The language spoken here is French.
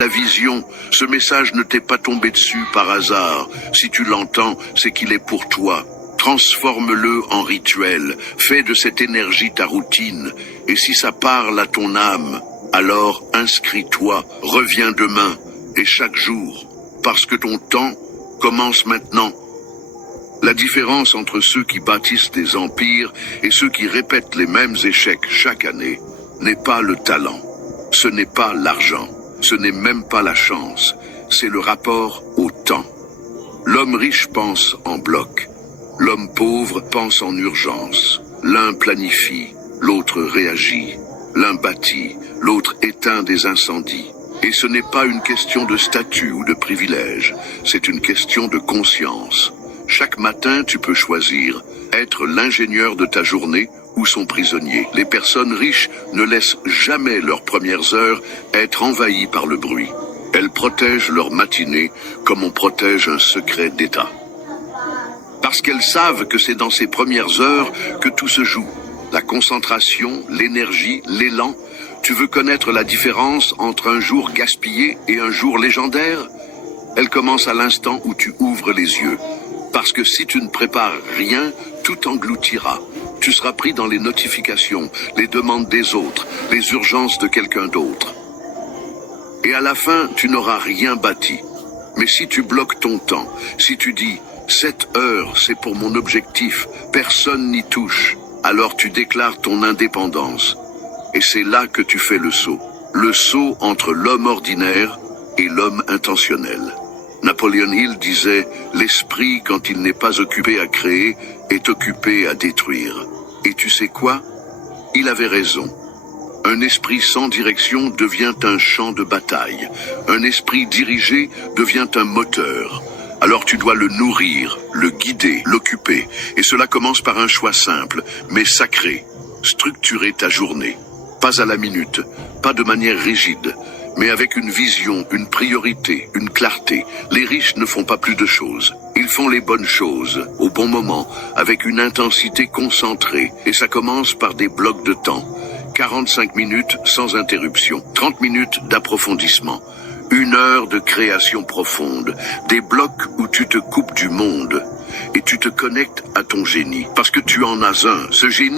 La vision, ce message ne t'est pas tombé dessus par hasard. Si tu l'entends, c'est qu'il est pour toi. Transforme-le en rituel, fais de cette énergie ta routine, et si ça parle à ton âme, alors inscris-toi, reviens demain, et chaque jour, parce que ton temps commence maintenant. La différence entre ceux qui bâtissent des empires et ceux qui répètent les mêmes échecs chaque année n'est pas le talent, ce n'est pas l'argent. Ce n'est même pas la chance, c'est le rapport au temps. L'homme riche pense en bloc, l'homme pauvre pense en urgence. L'un planifie, l'autre réagit, l'un bâtit, l'autre éteint des incendies. Et ce n'est pas une question de statut ou de privilège, c'est une question de conscience. Chaque matin, tu peux choisir être l'ingénieur de ta journée ou son prisonnier. Les personnes riches ne laissent jamais leurs premières heures être envahies par le bruit. Elles protègent leur matinée comme on protège un secret d'État. Parce qu'elles savent que c'est dans ces premières heures que tout se joue. La concentration, l'énergie, l'élan. Tu veux connaître la différence entre un jour gaspillé et un jour légendaire? Elle commence à l'instant où tu ouvres les yeux. Parce que si tu ne prépares rien, tout engloutira. Tu seras pris dans les notifications, les demandes des autres, les urgences de quelqu'un d'autre. Et à la fin, tu n'auras rien bâti. Mais si tu bloques ton temps, si tu dis « 7 heures, c'est pour mon objectif, personne n'y touche », alors tu déclares ton indépendance. Et c'est là que tu fais le saut entre l'homme ordinaire et l'homme intentionnel. Napoléon Hill disait « L'esprit, quand il n'est pas occupé à créer, est occupé à détruire. » Et tu sais quoi? Il avait raison. Un esprit sans direction devient un champ de bataille. Un esprit dirigé devient un moteur. Alors tu dois le nourrir, le guider, l'occuper. Et cela commence par un choix simple, mais sacré. Structurer ta journée. Pas à la minute, pas de manière rigide, mais avec une vision, une priorité, une clarté. Les riches ne font pas plus de choses. Ils font les bonnes choses, au bon moment, avec une intensité concentrée. Et ça commence par des blocs de temps. 45 minutes sans interruption, 30 minutes d'approfondissement, 1 heure de création profonde, des blocs où tu te coupes du monde et tu te connectes à ton génie. Parce que tu en as un, ce génie.